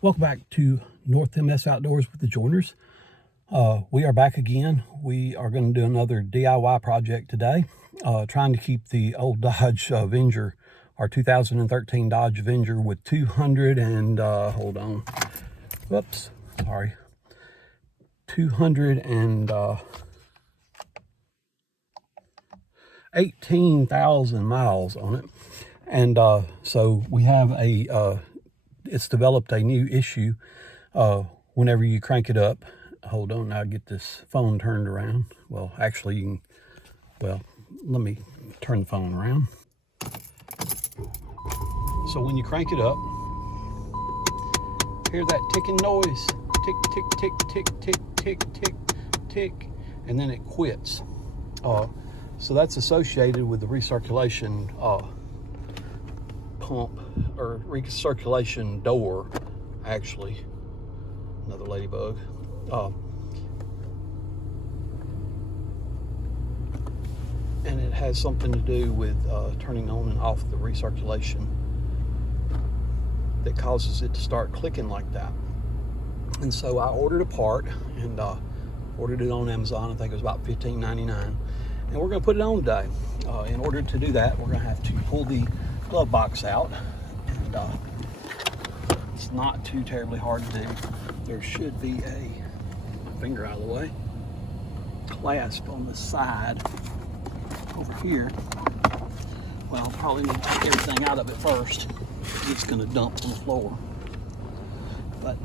Welcome back to North MS Outdoors with the Joiners. We are back again. We are going to do another DIY project today, trying to keep the old Dodge Avenger, our 2013 Dodge Avenger with 218,000 miles on it. And so we have it's developed a new issue whenever you crank it up. Hold on, I'll get this phone turned around. Well, actually, you can, let me turn the phone around. So when you crank it up, hear that ticking noise. Tick, tick, tick, tick, tick, tick, tick, tick, and then it quits. So that's associated with the recirculation pump, or recirculation door, actually. Another ladybug. And it has something to do with turning on and off the recirculation that causes it to start clicking like that. And so I ordered a part and ordered it on Amazon. I think it was about $15.99. And we're going to put it on today. In order to do that, we're going to have to pull the glove box out. And it's not too terribly hard to do. There should be a finger out of the way clasp on the side over here. Well, I'll probably need to take everything out of it first. It's going to dump on the floor. But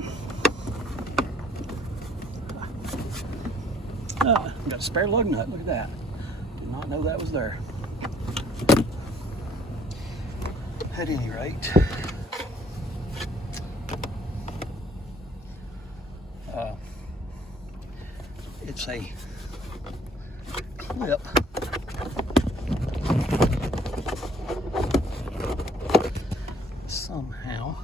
got a spare lug nut. Look at that. Did not know that was there. At any rate, it's a clip somehow.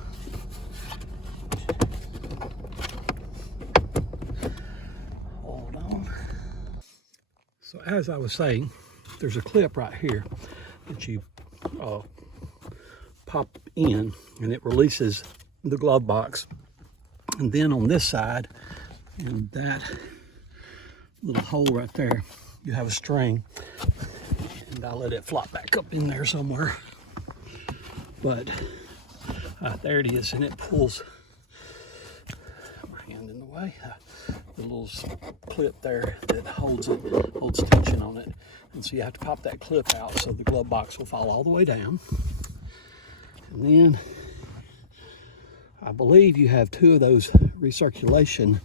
Hold on. So as I was saying, there's a clip right here that you pop in and it releases the glove box. And then on this side, in that little hole right there, you have a string, and I let it flop back up in there somewhere. But there it is, and it pulls. My hand in the way. The little clip there that holds tension on it, and so you have to pop that clip out so the glove box will fall all the way down. And then I believe you have two of those recirculation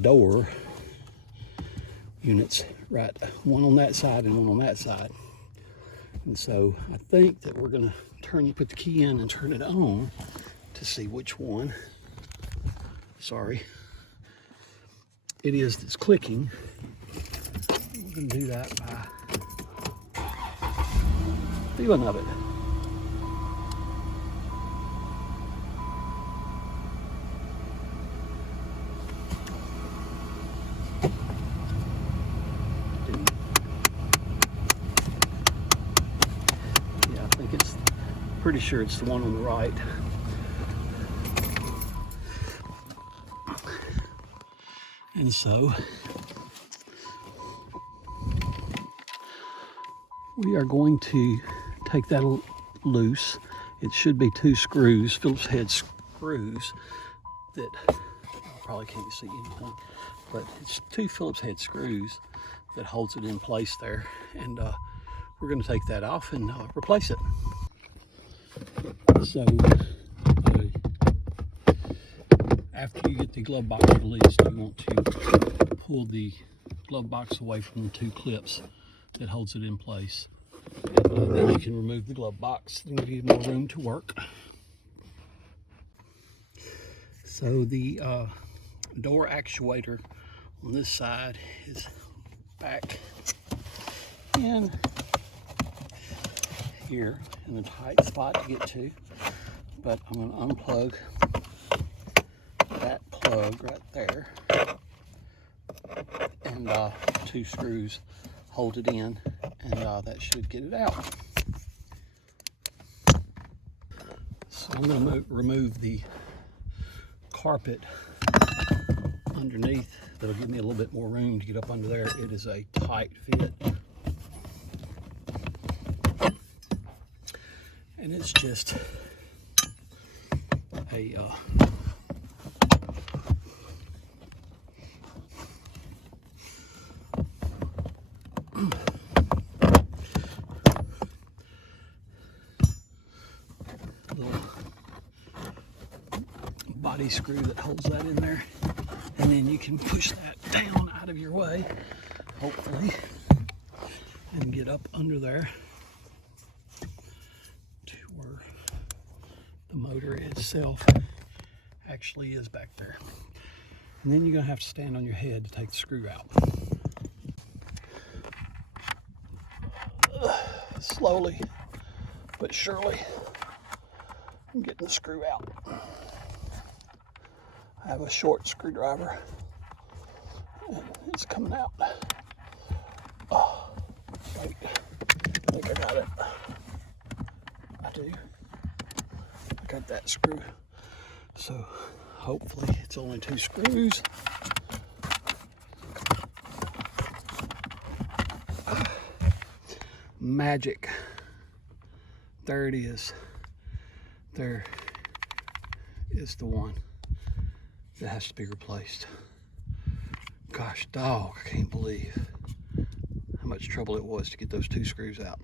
door units, right? One on that side and one on that side. And so I think that we're going to put the key in and turn it on to see which one. Sorry. It is that's clicking. We're going to do that by feeling of it. Pretty sure it's the one on the right. And so we are going to take that loose. It should be two screws, Phillips head screws, that probably can't see anything, but it's two Phillips head screws that holds it in place there. And we're going to take that off and replace it. So after you get the glove box released, you want to pull the glove box away from the two clips that holds it in place. And then you can remove the glove box and give you more room to work. So the door actuator on this side is back in here in a tight spot to get to, but I'm going to unplug that plug right there, and two screws hold it in, and that should get it out. So I'm going to remove the carpet underneath that'll give me a little bit more room to get up under there. It is a tight fit. And it's just a little body screw that holds that in there, and then you can push that down out of your way, hopefully, and get up under there to where the motor itself actually is back there. And then you're gonna have to stand on your head to take the screw out. Slowly but surely, I'm getting the screw out. I have a short screwdriver and it's coming out. Oh, wait, I think I got it. I do. I got that screw. So hopefully it's only 2 screws. Magic. There it is. There is the one that has to be replaced. Gosh, dog, I can't believe how much trouble it was to get those 2 screws out.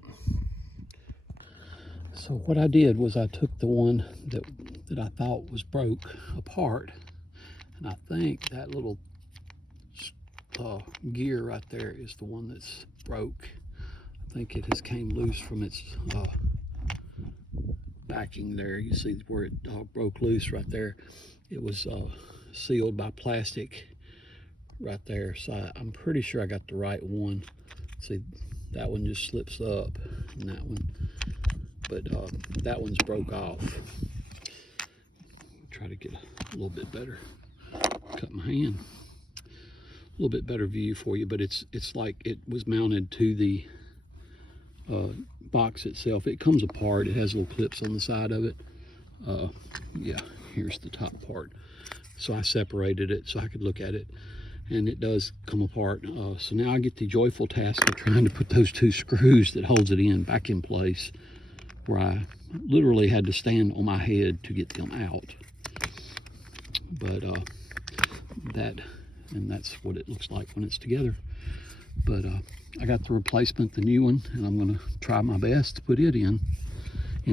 So what I did was I took the one that I thought was broke apart, and I think that little gear right there is the one that's broke. I think it has came loose from its backing there. You see where it broke loose right there. It was sealed by plastic right there. So I'm pretty sure I got the right one. See, that one just slips up, and that one, but that one's broke off. Try to get a little bit better. Cut my hand. A little bit better view for you, but it's like it was mounted to the box itself. It comes apart. It has little clips on the side of it. Yeah, here's the top part. So I separated it so I could look at it, and it does come apart. So now I get the joyful task of trying to put those 2 screws that holds it in back in place, where I literally had to stand on my head to get them out. But that's what it looks like when it's together. But I got the replacement, the new one, and I'm going to try my best to put it in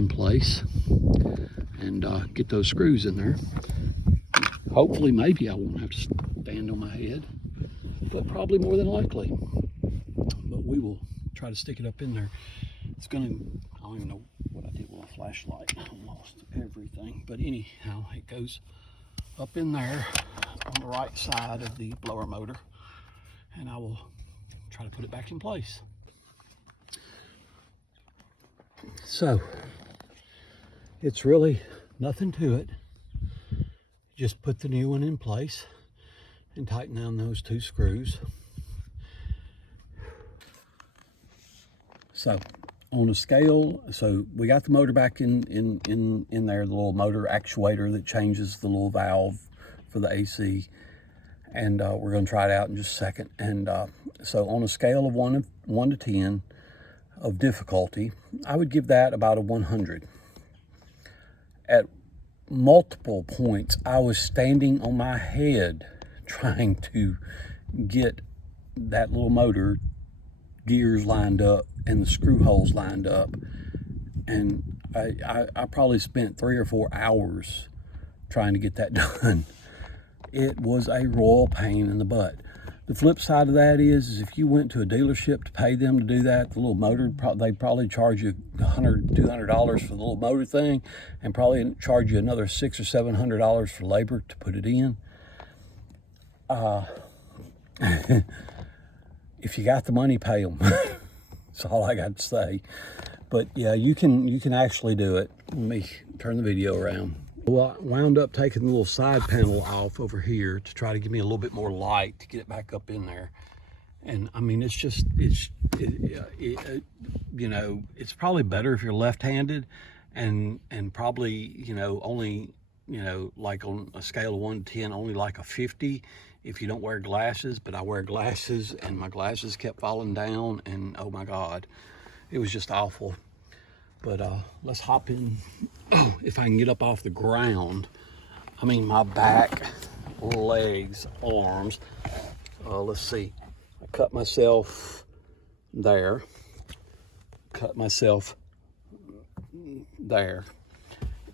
place and get those screws in there. Hopefully, maybe I won't have to stand on my head, but probably more than likely. But we will try to stick it up in there. It's going to, I don't even know what I did with a flashlight. I lost everything. But anyhow, it goes up in there on the right side of the blower motor, and I will try to put it back in place. So it's really nothing to it. Just put the new one in place and tighten down those 2 screws. So on a scale, so we got the motor back in there, the little motor actuator that changes the little valve for the AC, and we're going to try it out in just a second. And so on a scale of 1 to 10 of difficulty, I would give that about a 100. At multiple points, I was standing on my head trying to get that little motor gears lined up and the screw holes lined up, and I probably spent 3 or 4 hours trying to get that done. It was a royal pain in the butt. The flip side of that is if you went to a dealership to pay them to do that, the little motor, they'd probably charge you $100, $200 for the little motor thing, and probably charge you another $600 or $700 for labor to put it in. If you got the money, pay them. That's all I got to say. But yeah, you can actually do it. Let me turn the video around. Well, I wound up taking the little side panel off over here to try to give me a little bit more light to get it back up in there. And I mean, you know, it's probably better if you're left-handed, and probably, you know, only you know, like on a scale of 1 to 10, only like a 50 if you don't wear glasses. But I wear glasses, and my glasses kept falling down, and oh my God, it was just awful. But let's hop in. If I can get up off the ground. I mean, my back, legs, arms. Let's see. I cut myself there. Cut myself there.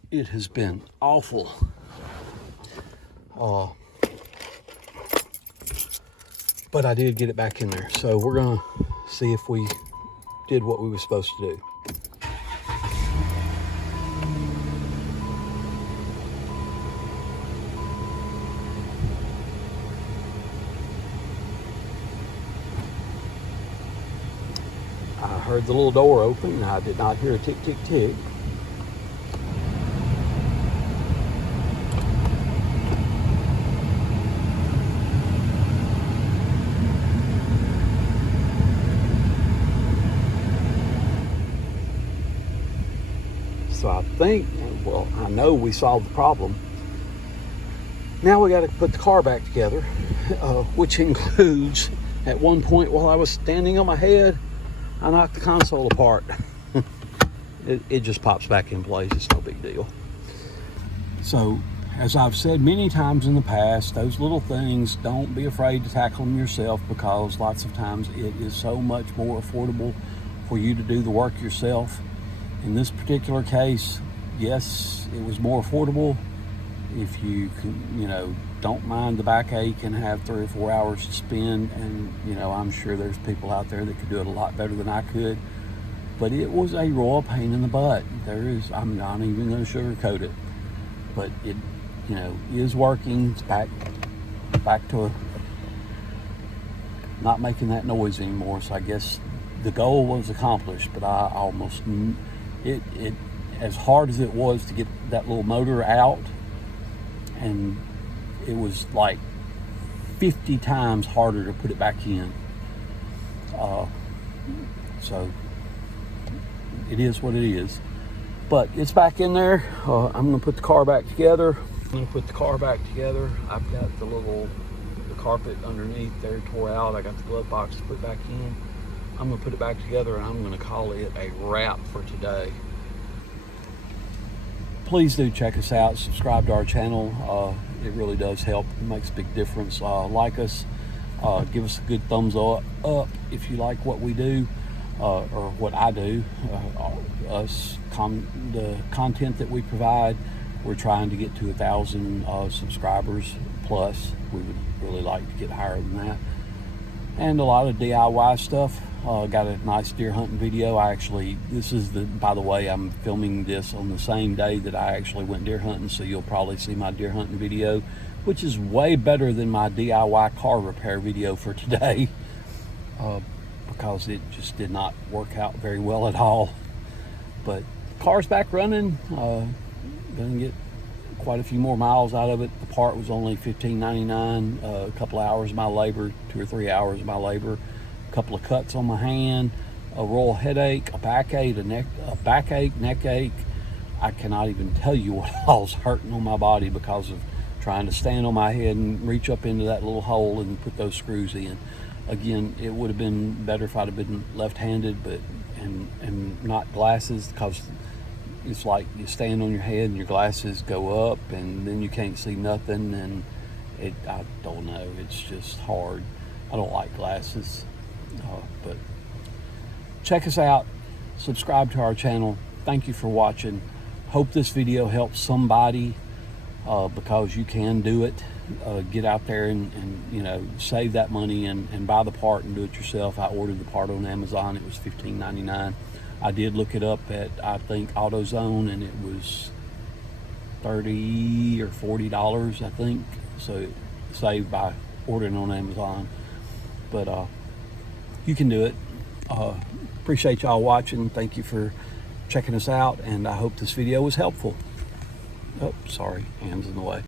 It has been awful. But I did get it back in there. So we're gonna see if we did what we were supposed to do. I heard the little door open. I did not hear a tick, tick, tick. So I think, well, I know we solved the problem. Now we got to put the car back together, which includes, at one point while I was standing on my head, I knocked the console apart. It just pops back in place. It's no big deal. So, as I've said many times in the past, those little things, don't be afraid to tackle them yourself, because lots of times it is so much more affordable for you to do the work yourself. In this particular case, yes, it was more affordable if you can, you know, don't mind the backache and have 3 or 4 hours to spend. And, you know, I'm sure there's people out there that could do it a lot better than I could. But it was a royal pain in the butt. I'm not even going to sugarcoat it. But it, you know, is working. It's back to not making that noise anymore. So I guess the goal was accomplished. But I almost, it as hard as it was to get that little motor out, and it was like 50 times harder to put it back in. So it is what it is. But it's back in there. I'm going to put the car back together. I've got the carpet underneath there tore out. I got the glove box to put back in. I'm going to put it back together, and I'm going to call it a wrap for today. Please do check us out. Subscribe to our channel. It really does help. It makes a big difference. Like us. Give us a good thumbs up if you like what we do, or what I do. The content that we provide. We're trying to get to 1,000 subscribers plus. We would really like to get higher than that. And a lot of DIY stuff. Got a nice deer hunting video. By the way, I'm filming this on the same day that I actually went deer hunting, so you'll probably see my deer hunting video, which is way better than my DIY car repair video for today, because it just did not work out very well at all. But car's back running. Gonna get quite a few more miles out of it. The part was only $15.99. A couple hours of my labor, 2 or 3 hours of my labor. A couple of cuts on my hand, a royal headache, a backache, neck ache. I cannot even tell you what all's hurting on my body because of trying to stand on my head and reach up into that little hole and put those screws in. Again, it would have been better if I'd have been left-handed, but and not glasses, because it's like you stand on your head and your glasses go up and then you can't see nothing, and I don't know, it's just hard. I don't like glasses. But check us out, subscribe to our channel. Thank you for watching. Hope this video helps somebody, because you can do it. Get out there and you know, save that money and buy the part and do it yourself. I ordered the part on Amazon. It was $15.99. I did look it up at, I think, AutoZone, and it was $30 or $40, I think. So saved by ordering on Amazon. But you can do it. Appreciate y'all watching. Thank you for checking us out, and I hope this video was helpful. Oh, sorry, hands in the way.